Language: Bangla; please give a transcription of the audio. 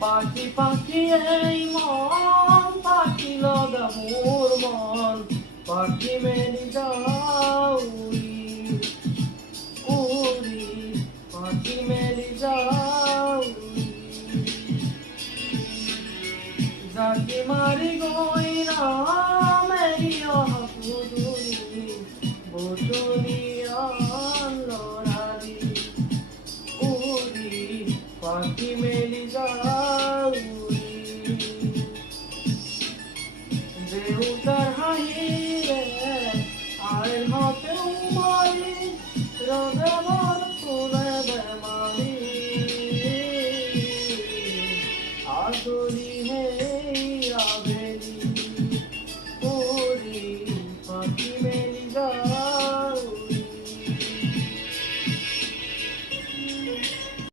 পাখি পাখি এই মন পাখি লগা মোর মন পাখি মেলি যাও উড়ি উড়ি পাখি মেলি যাও উড়ি যাকে মারি গইনা মেরি অহাপুদুরি বটুরিয়ান লড়ারি উড়ি পাখি মেলি যাও দেউতার হাহিরে আইল হতে উমারি রোদে বল তুলে বেমা